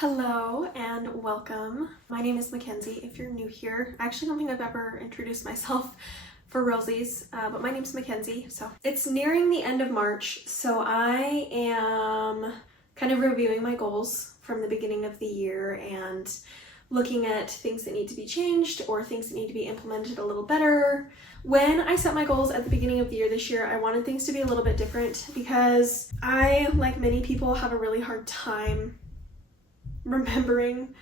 Hello and welcome. My name is Mackenzie if you're new here. I actually don't think I've ever introduced myself for realsies, but my name's Mackenzie. So it's nearing the end of March, so I am kind of reviewing my goals from the beginning of the year and looking at things that need to be changed or things that need to be implemented a little better. When I set my goals at the beginning of the year this year, I wanted things to be a little bit different because I, like many people, have a really hard time remembering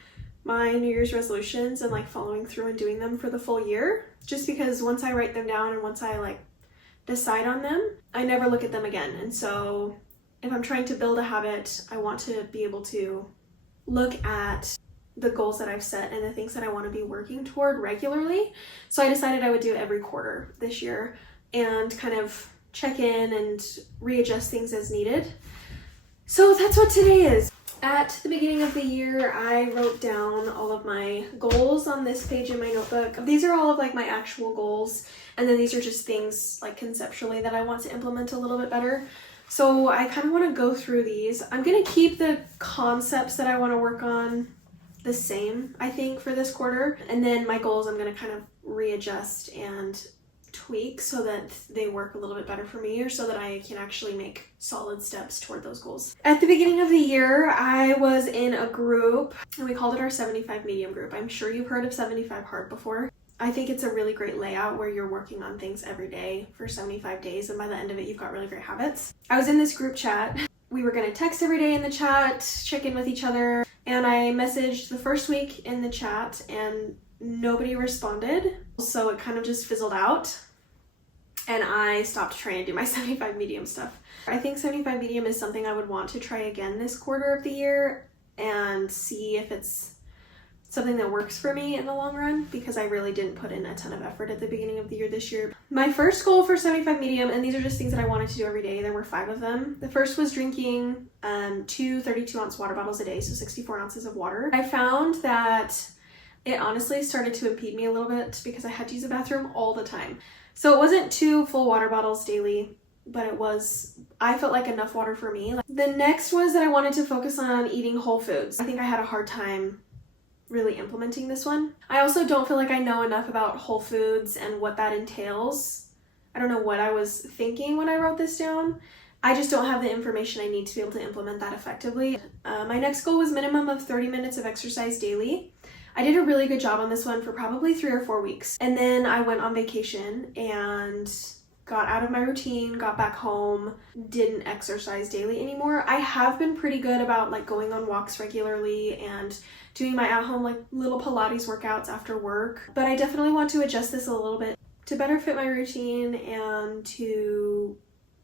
my New Year's resolutions and like following through and doing them for the full year, just because once I write them down and once I decide on them, I never look at them again. And so if I'm trying to build a habit, I want to be able to look at the goals that I've set and the things that I want to be working toward regularly. So I decided I would do it every quarter this year and kind of check in and readjust things as needed. So that's what today is. At the beginning of the year, I wrote down all of my goals on this page in my notebook. These are all of my actual goals, and then these are just things conceptually that I want to implement a little bit better. So I kind of want to go through these. I'm going to keep the concepts that I want to work on the same, I think, for this quarter. And then my goals I'm going to kind of readjust and tweak so that they work a little bit better for me, or so that I can actually make solid steps toward those goals. At the beginning of the year, I was in a group and we called it our 75 medium group. I'm sure you've heard of 75 hard before. I think it's a really great layout where you're working on things every day for 75 days, and by the end of it, you've got really great habits. I was in this group chat. We were going to text every day in the chat, check in with each other, and I messaged the first week in the chat and nobody responded. So it kind of just fizzled out and I stopped trying to do my 75 medium stuff. I think 75 medium is something I would want to try again this quarter of the year and see if it's something that works for me in the long run, because I really didn't put in a ton of effort at the beginning of the year this year. My first goal for 75 medium, and these are just things that I wanted to do every day, there were 5 of them. The first was drinking 2 32-ounce water bottles a day, so 64 ounces of water. I found that it honestly started to impede me a little bit because I had to use the bathroom all the time. So it wasn't 2 full water bottles daily, but I felt like enough water for me. The next was that I wanted to focus on eating whole foods. I think I had a hard time really implementing this one. I also don't feel like I know enough about whole foods and what that entails. I don't know what I was thinking when I wrote this down. I just don't have the information I need to be able to implement that effectively. My next goal was minimum of 30 minutes of exercise daily. I did a really good job on this one for probably 3 or 4 weeks. And then I went on vacation and got out of my routine, got back home, didn't exercise daily anymore. I have been pretty good about going on walks regularly and doing my at-home little Pilates workouts after work. But I definitely want to adjust this a little bit to better fit my routine and to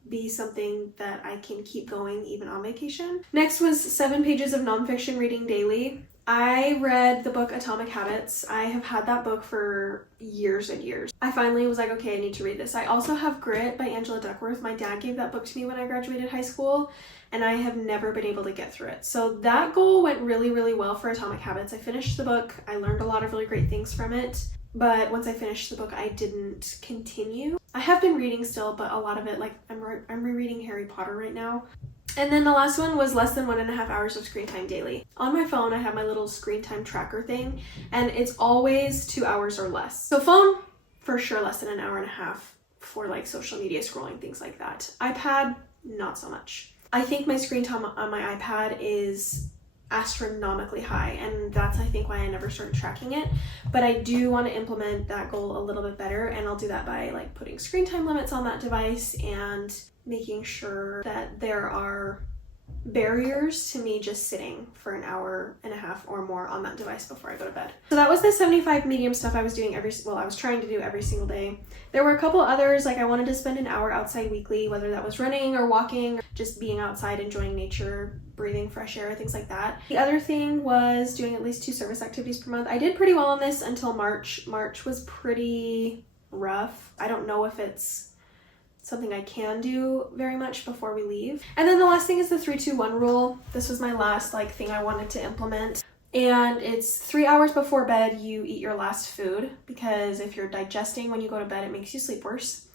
be something that I can keep going even on vacation. Next was 7 pages of nonfiction reading daily. I read the book Atomic Habits. I have had that book for years and years. I finally was like, okay, I need to read this. I also have Grit by Angela Duckworth. My dad gave that book to me when I graduated high school, and I have never been able to get through it. So that goal went really, really well for Atomic Habits. I finished the book. I learned a lot of really great things from it. But once I finished the book, I didn't continue. I have been reading still, but a lot of it, I'm rereading Harry Potter right now. And then the last one was less than 1.5 hours of screen time daily. On my phone, I have my little screen time tracker thing, and it's always 2 hours or less. So phone, for sure less than 1.5 hours for social media scrolling, things like that. iPad, not so much. I think my screen time on my iPad is astronomically high, and that's I think why I never started tracking it. But I do want to implement that goal a little bit better, and I'll do that by putting screen time limits on that device and making sure that there are barriers to me just sitting for 1.5 hours or more on that device before I go to bed. So that was the 75 medium stuff I was doing I was trying to do every single day. There were a couple others, I wanted to spend 1 hour outside weekly, whether that was running or walking, just being outside, enjoying nature, breathing fresh air, things like that. The other thing was doing at least 2 service activities per month. I did pretty well on this until March. March was pretty rough. I don't know if it's something I can do very much before we leave. And then the last thing is the 3-2-1 rule. This was my last thing I wanted to implement. And it's 3 hours before bed you eat your last food, because if you're digesting when you go to bed, it makes you sleep worse.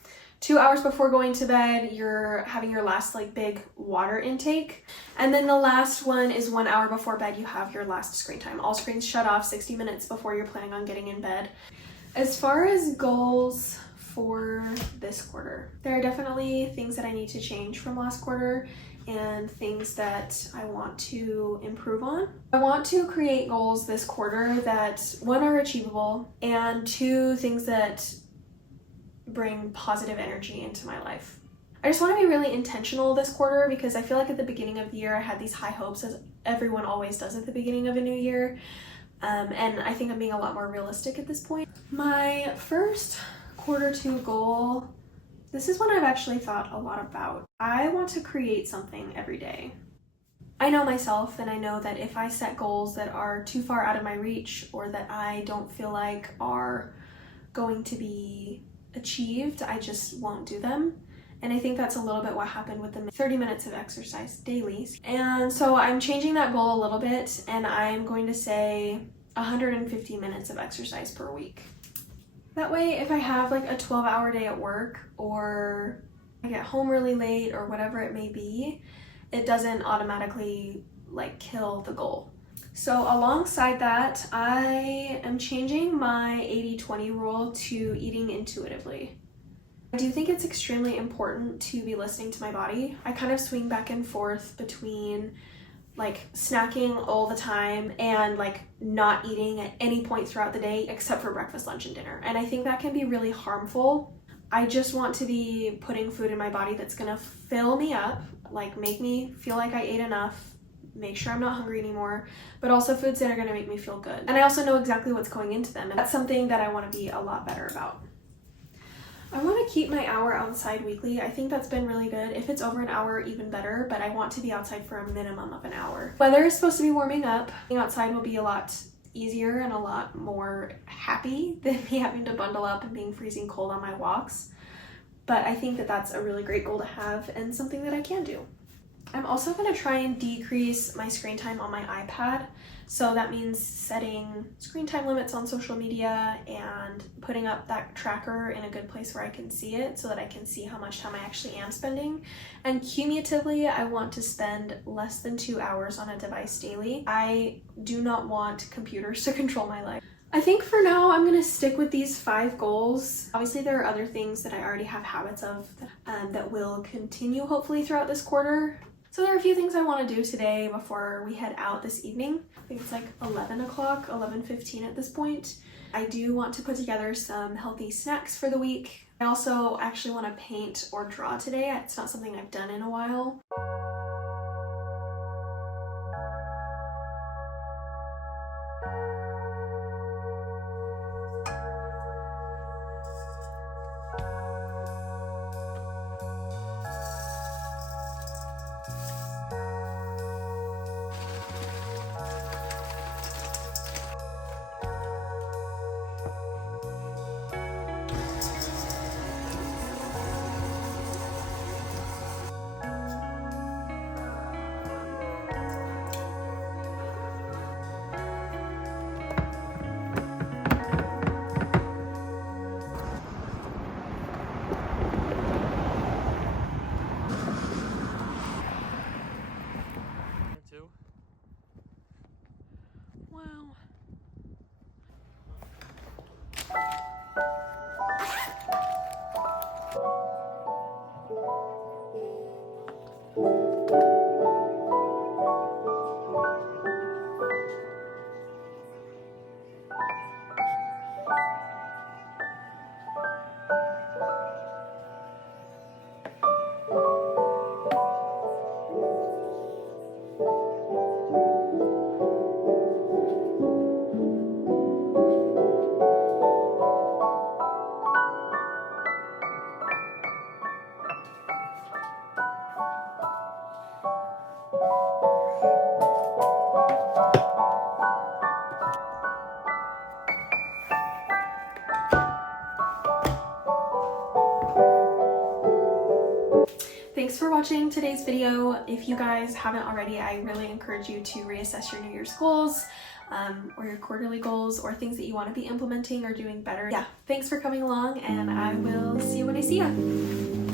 2 hours before going to bed, you're having your last like big water intake. And then the last one is 1 hour before bed, you have your last screen time. All screens shut off 60 minutes before you're planning on getting in bed. As far as goals for this quarter, there are definitely things that I need to change from last quarter and things that I want to improve on. I want to create goals this quarter that, one, are achievable, and two, things that bring positive energy into my life. I just want to be really intentional this quarter because I feel like at the beginning of the year I had these high hopes, as everyone always does at the beginning of a new year, and I think I'm being a lot more realistic at this point. My first quarter two goal, this is one I've actually thought a lot about. I want to create something every day. I know myself, and I know that if I set goals that are too far out of my reach or that I don't feel like are going to be achieved, I just won't do them. And I think that's a little bit what happened with the 30 minutes of exercise daily. And so I'm changing that goal a little bit, and I'm going to say 150 minutes of exercise per week. That way, if I have like a 12-hour day at work, or I get home really late, or whatever it may be, it doesn't automatically like kill the goal. So alongside that, I am changing my 80-20 rule to eating intuitively. I do think it's extremely important to be listening to my body. I kind of swing back and forth between like snacking all the time and like not eating at any point throughout the day except for breakfast, lunch, and dinner. And I think that can be really harmful. I just want to be putting food in my body that's gonna fill me up, like make me feel like I ate enough, make sure I'm not hungry anymore, but also foods that are gonna make me feel good. And I also know exactly what's going into them, and that's something that I wanna be a lot better about. I want to keep my hour outside weekly. I think that's been really good. If it's over an hour, even better, but I want to be outside for a minimum of an hour. Weather is supposed to be warming up. Being outside will be a lot easier and a lot more happy than me having to bundle up and being freezing cold on my walks. But I think that that's a really great goal to have and something that I can do. I'm also going to try and decrease my screen time on my iPad. So that means setting screen time limits on social media and putting up that tracker in a good place where I can see it so that I can see how much time I actually am spending. And cumulatively, I want to spend less than 2 hours on a device daily. I do not want computers to control my life. I think for now, I'm going to stick with these 5 goals. Obviously, there are other things that I already have habits of that will continue hopefully throughout this quarter. So there are a few things I want to do today before we head out this evening. I think it's like 11 o'clock, 11:15 at this point. I do want to put together some healthy snacks for the week. I also actually want to paint or draw today. It's not something I've done in a while. Wow. Thanks for watching. watching today's video. If you guys haven't already, I really encourage you to reassess your New Year's goals, or your quarterly goals, or things that you want to be implementing or doing better. Yeah, thanks for coming along, and I will see you when I see you.